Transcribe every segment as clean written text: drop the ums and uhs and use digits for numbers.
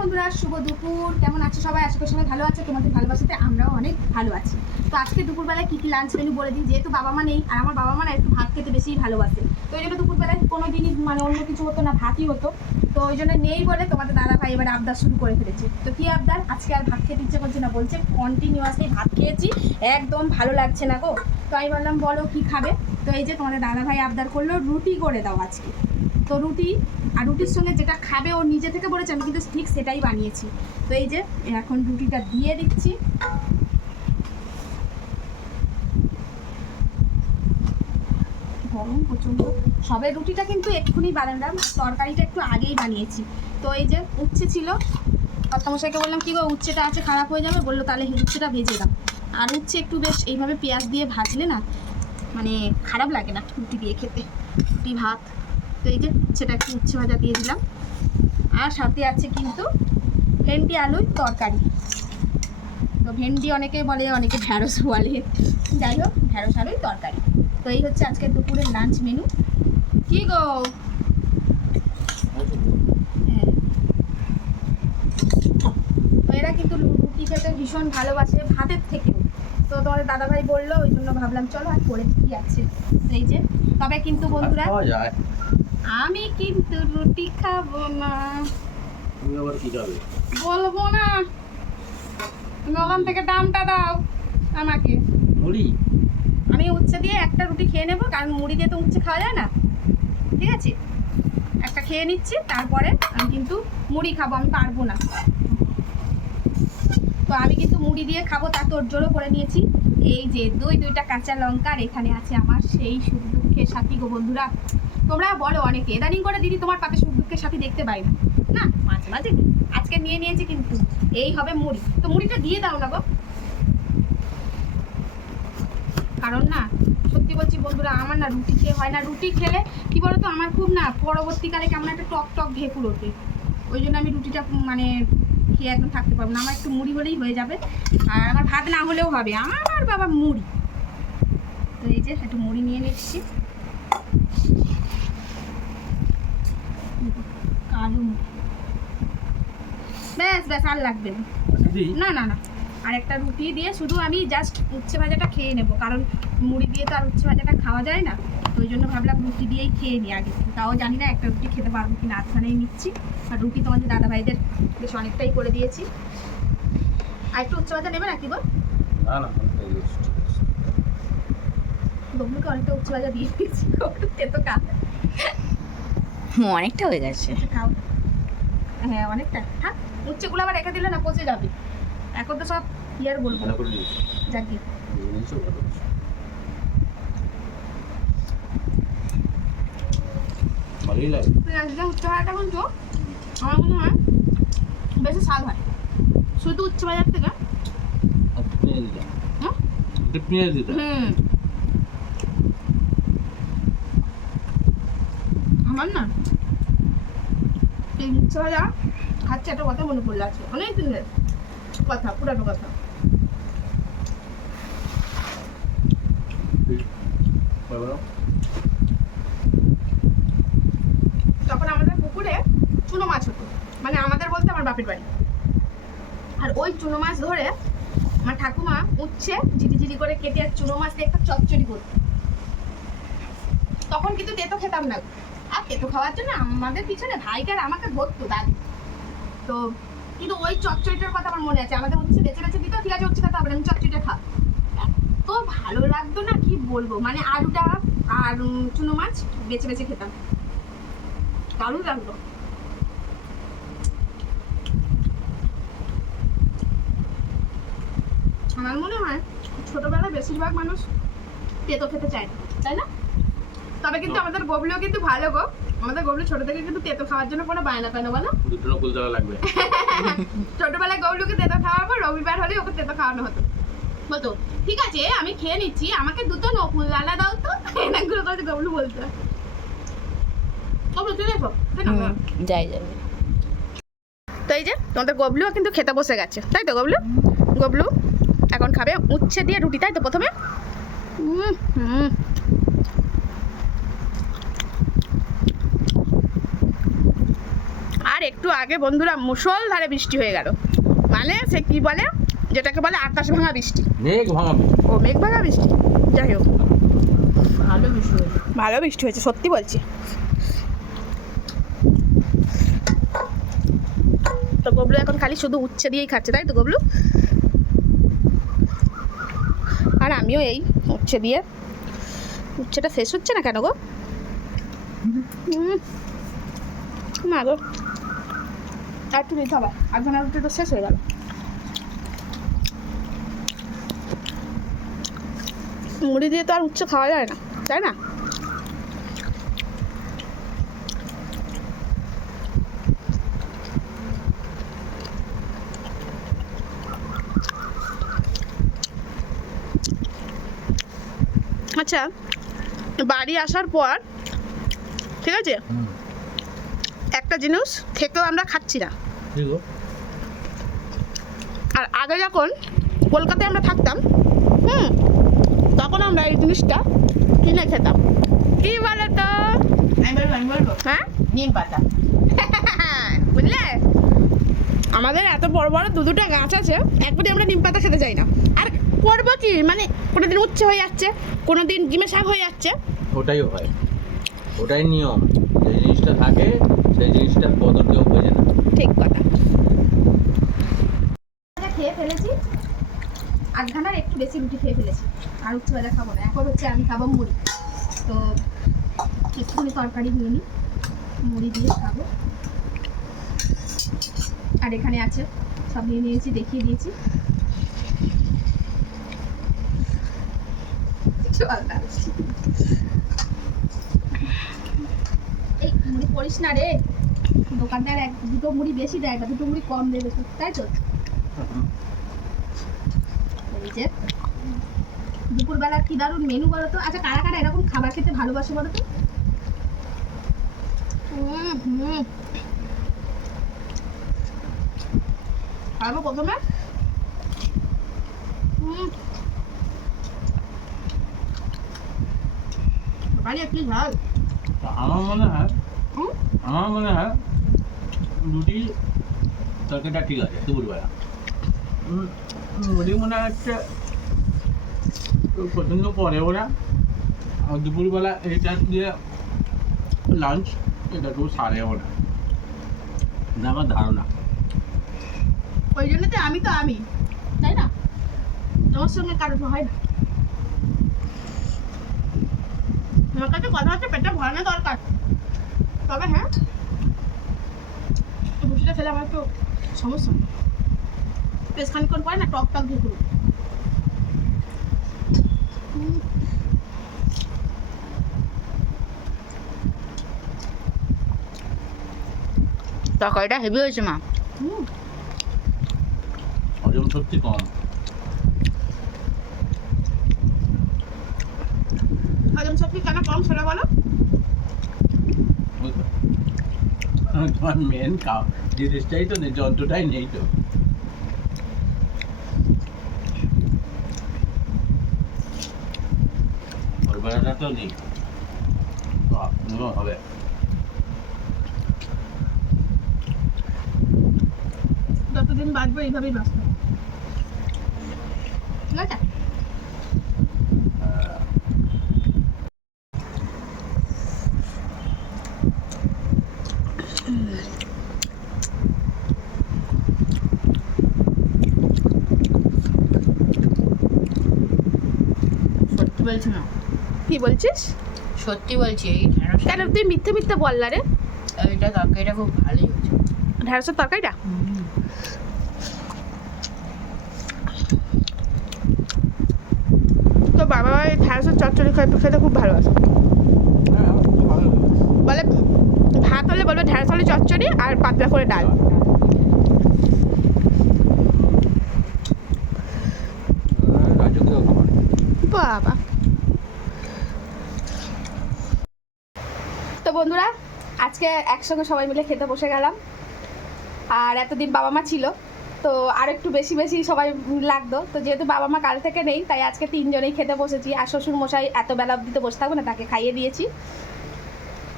বন্ধুরা, শুভ দুপুর। কেমন আছো সবাই? আশা করি সবাই ভালো আছে। তোমাদের ভালোবাসাতে আমরাও অনেক ভালো আছি। তো আজকে দুপুরবেলায় কী কী লাঞ্চ মেনু বলে দিই। যেহেতু বাবা মা নেই, আর আমার বাবা মা না একটু ভাত খেতে বেশি ভালোবাসে, তো এই জন্য দুপুরবেলায় কোনো দিনই মানে অন্য কিছু হতো না, ভাতই হতো। তো ওই জন্য নেই বলে তোমাদের দাদা ভাই এবার আবদার শুরু করে ফেলেছে। তো কী আবদার? আজকে আর ভাত খেতে ইচ্ছে করছে না, বলছে কন্টিনিউয়াসলি ভাত খেয়েছি, একদম ভালো লাগছে না গো। তো আমি বললাম বলো কী খাবে। তো এই যে তোমাদের দাদা ভাই আবদার করলো রুটি করে দাও আজকে। তো রুটি, আর রুটির সঙ্গে যেটা খাবে ও নিজে থেকে বলেছে, আমি কিন্তু ঠিক সেটাই বানিয়েছি। তো এই যে এখন রুটিটা দিয়ে দিচ্ছি। গরম প্রচণ্ড, সবে রুটিটা কিন্তু এক্ষুনি বানালাম, তরকারিটা একটু আগেই বানিয়েছি। তো এই যে উচ্ছে ছিল, কর্তামশাইকে বললাম কী গো উচ্ছেটা আছে খারাপ হয়ে যাবে, বললো তাহলে উচ্ছেটা ভেজে দাও। আর উচ্ছে একটু বেশ এইভাবে পেঁয়াজ দিয়ে ভাজলে না মানে খারাপ লাগে না রুটি দিয়ে খেতে, রুটি ভাত। তো এই যে উচ্ছেটা একটু উচ্ছে ভাজা দিয়ে দিলাম, আর সাথে আছে কিন্তু ভেন্ডি আলুর তরকারি। তো ভেন্ডি অনেকে বলে, অনেকে ঢ্যাঁড়স বলে, যাই হোক ঢ্যাঁড়স আলুর তরকারি। তো এই হচ্ছে আজকে দুপুরের লাঞ্চ মেনু। কি গো? হ্যাঁ, তো এরা কিন্তু রুটি খেতে ভীষণ ভালোবাসে ভাতের থেকেও। তো তোমাদের দাদাভাই বললো, ওই জন্য ভাবলাম চলো আর করে কি আছে। তো এই যে, তবে কিন্তু বন্ধুরা আমি কিন্তু রুটি খাবো না। তুমি আবার কি খাবে? বলবো না, তুমি ওখান থেকে দামটা দাও আমাকে। মুড়ি? আমি উচ্ছে দিয়ে একটা রুটি খেয়ে নেবো, কারণ মুড়ি দিয়ে তো উচ্ছে খাওয়া যায় না। ঠিক আছে, একটা খেয়ে নিচ্ছি, তারপরে আমি কিন্তু মুড়ি খাবো, আমি পারবো না। তো আমি কিন্তু মুড়ি দিয়ে খাবো, তা তোর জোরও করে নিয়েছি। এই যে দুইটা কাঁচা লঙ্কা, আর এখানে আছে আমার সেই সুখ দুঃখের সাথী গো বন্ধুরা। তোমরা বলো অনেকে ইদানিং করে দিদি তোমার পাতে সুখ দুঃখের সাথী দেখতে পাই না। না, মাঝে মাঝে আজকে নিয়ে নিয়েছি, কিন্তু এই হবে মুড়ি। তো মুড়িটা দিয়ে দাও না গো, কারণ না সত্যি বলছি বন্ধুরা, আমার না রুটি খেয়ে হয় না। রুটি খেলে কি বলতো, আমার খুব না পরবর্তীকালে কেমন একটা টক টক ঢেকুর ওঠে। ওই জন্য আমি রুটিটা মানে খেয়ে একদম থাকতে পারবো না। আমার একটু মুড়ি হলেই হয়ে যাবে, আর আমার ভাত না হলেও হবে, আমার বাবা মুড়ি। তো এই যে একটু মুড়ি নিয়ে নিচ্ছি, কালো মুড়ি, ব্যাস ব্যাস, আর লাগবে না। না না না, আর একটা রুটি দিয়ে শুধু আমি জাস্ট উচ্ছে ভাজাটা খেয়ে নেবো, কারণ মুড়ি দিয়ে তো আর উচ্ছে ভাজাটা খাওয়া যায় না। তো ওই জন্য ভাবলাম রুটি দিয়েই খেয়ে নিই আগে। তাও জানি না একটা রুটি খেতে পারবো কি না, আধখানেই নিচ্ছি। আর রুটি তোমাদের দাদা ভাইদের বেশ অনেকটাই করে দিয়েছি। আর একটু উচ্ছে ভাজা নেবে নাকি গো? না না, ববলুকে অনেকটা উচ্ছে ভাজা দিয়ে দিয়েছি, তেতো কা অনেকটা হয়ে গেছে। খাও। হ্যাঁ অনেকটা, হ্যাঁ উচ্ছেগুলো আবার রেখে দিলে না পচে যাবে। এখন তো সব কি আর বলবো, যাকে ভালোই লাগে। উচ্চ ভাজাটা কিন্তু আমার মনে হয় বেশি স্বাদ হয় শুধু উচ্চ বাজার থেকে। পেঁয়াজ দিতে, পেঁয়াজ দিতে। আমার না এই উচ্চ ভাজা খাচ্ছে একটা কথা মনে পড়লে আছে, অনেক দিনের কথা, পুরানো কথা। তখন আমাদের পুকুরে চুনো মাছ হতো, মানে আমাদের বলতে আমার বাপের বাড়ি। আর ওই চুনো মাছ ধরে আমার ঠাকুমা উচ্ছে ঝিরি করে কেটে আর চুনো মাছ দিয়ে একটা চচ্চড়ি করতো। তখন কিন্তু তেতো খেতাম না, আর তেতো খাওয়ার জন্য আমাদের পিছনে ভাইকে আর আমাকে ধরতো দাদি। তো কিন্তু ওই চচ্চড়িটার কথা আমার মনে আছে, আমাদের উচ্ছে বেছে বেছে দিত, ঠিক আছে উচ্ছে খেতে হবে, আমি চচ্চড়িটা খা। এত ভালো লাগতো না কি বলবো, মানে আলুটা আর চুনো মাছ বেছে বেছে খেতাম, দারুণ লাগতো। আমার মনে হয় ছোটবেলায় বেশিরভাগ মানুষ তেতো খেতে চায় না, তাই না? তবে কিন্তু আমাদের গবলুও কিন্তু ভালো গো, আমাদের গবলু ছোট থেকে কিন্তু তেতো খাওয়ার জন্য কোনো বায়না পায় না, বলো? দুটো কুল দেওয়া লাগবে। ছোটবেলায় গবলুকে তেতো খাওয়াবো, রবিবার হলে ওকে তেতো খাওয়ানো হতো, বলতো ঠিক আছে আমি খেয়ে নিচ্ছি, আমাকে দুটো নকুল লালা দাও তো, এনাগুলো তো গবলু বলতো। গবলু তুই দেখো যাই যাবে। তো এই যে তোমাদের গবলুও কিন্তু খেতে বসে গেছে, তাই তো গবলু? গবলু এখন খাবে উচ্ছে দিয়ে রুটি, তাই তো? প্রথমে আর আর একটু আগে বন্ধুরা মুষলধারে বৃষ্টি হয়ে গেল, মানে সে কি বলে, যেটাকে বলে আকাশ ভাঙা বৃষ্টি। মেঘ ভাঙাবে। ও মেঘ ভাঙা বৃষ্টি, যাই হোক ভালো বৃষ্টি হয়েছে। ভালো বৃষ্টি হয়েছে, সত্যি বলছি। তো গবলু এখন খালি শুধু উচ্ছে দিয়েই খাচ্ছে, তাই তো গবলু? আর আমিও এই উচ্ছে দিয়ে, উচ্ছেটা শেষ হচ্ছে না কেন গো? না গো, আর একটু দিতে হবে, একজন আর তো শেষ হয়ে গেল। মুড়ি দিয়ে তো আর উচ্ছে খাওয়া যায় না, তাই না? আচ্ছা, বাড়ি আসার পর ঠিক আছে একটা জিনিস থেকেও আমরা খাচ্ছি না। কি গো? আর আগে যখন কলকাতায় আমরা থাকতাম, তখন আমরা এই জিনিসটা কিনে খেতাম। কি বলো তো? আমি বলবো হ্যাঁ, নিম পাতা। বুঝলে, আমাদের এত বড় বড় দুটা গাছ আছে, একবারে আমরা নিম পাতা খেতে চাই না। আর করবো কি, মানে কোনোদিন উচ্ছে হয়ে যাচ্ছে, কোনোদিন ডিমে শাক হয়ে যাচ্ছে। ওটাই হয়, ওটাই নিয়ম। যে জিনিসটা থাকে সেই জিনিসটা কদর কেউ বোঝে না। ঠিক কথা। খেয়ে ফেলেছি, আধখানার একটু বেশি রুটি খেয়ে ফেলেছি, আর উচ্ছে ভাজা খাবো না। এখন হচ্ছে আমি খাবো মুড়ি, তো একটুখানি তরকারি নিয়ে নিই, মুড়ি দিয়ে খাবো। আর এখানে আছে সব নিয়ে নিয়েছি, দেখিয়ে দিয়েছি। এই মুড়ি পড়িস না রে, দোকানদার দুটো মুড়ি বেশি দেয় না, দুটো মুড়ি কম দেবে, তাই তো? এই যে দুপুরবেলা কি দারুণ মেনু বলো তো। আচ্ছা, কারা কারা এরকম খাবার খেতে ভালোবাসে বলো তো? খাবো প্রথমে বাড়ি কি ঝাল। আমার মনে হয় রুটি তরকারিটা ঠিক আছে দুপুরবেলা। মুড়ি মনে হচ্ছে পছন্দ করে ওরা, আর দুপুরবেলা এটা দিয়ে লাঞ্চ এটা কেউ সারে ওরা, এটা আমার ধারণা। ওই জন্য তো আমি তাই না, তোমার সঙ্গে কারো তো হয় না। আমার কাছে কথা হচ্ছে পেটটা ভরানো দরকার, তবে হ্যাঁ রুটিটা খেলে আমার একটু সমস্যা, বেশ খানিক্ষণ পরে না টক টক দিয়ে করবো। তরকারিটা হেভি হয়েছে মা। হজম শক্তি কম। হজম শক্তি কেন কম সেটা বলো। তোমার মেন জিনিসটাই তো নেই, যন্ত্রটাই নেই তো। ভোরবেলাটা তো নেই, হবে। যতদিন বাঁচবো এইভাবেই বাঁচবো, ঠিক আছে? সত্যি বলছি না, কি বলছিস? সত্যি বলছি। এই ঢেঁড়স, কেন তুই মিথ্যে মিথ্যে বললা রে? এইটা তরকারিটা খুব ভালোই হয়েছে। ঢেঁড়সের তরকারিটা তো বাবা এই ঢেঁড়সের চচ্চড়ি খেতে খুব ভালোবাসে। বলে ভাত হলে বলবে ঢেঁড়স হলে চচ্চড়ি আর পাতলা করে ডাল। বাবা, তো বন্ধুরা আজকে একসঙ্গে সবাই মিলে খেতে বসে গেলাম। আর এতদিন বাবা মা ছিল তো আর একটু বেশি বেশি সবাই লাগতো, তো যেহেতু বাবা মা কাল থেকে নেই তাই আজকে তিনজনেই খেতে বসেছি। আর শ্বশুর মশাই এত বেলা অবধি তো বসে থাকবো না, তাকে খাইয়ে দিয়েছি।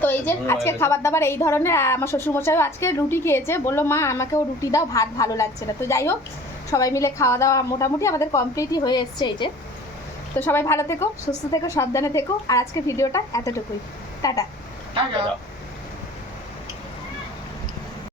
তো এই যে আজকে খাবার দাবার এই ধরনের। আর আমার শ্বশুরমশাইও আজকে রুটি খেয়েছে, বললো মা আমাকেও রুটি দাও, ভাত ভালো লাগছে না। তো যাই হোক, সবাই মিলে খাওয়া দাওয়া মোটামুটি আমাদের কমপ্লিটই হয়ে এসছে এই যে। তো সবাই ভালো থেকো, সুস্থ থেকো, সাবধানে থেকো। আর আজকে ভিডিওটা এতটুকুই। টাটা। টাটা।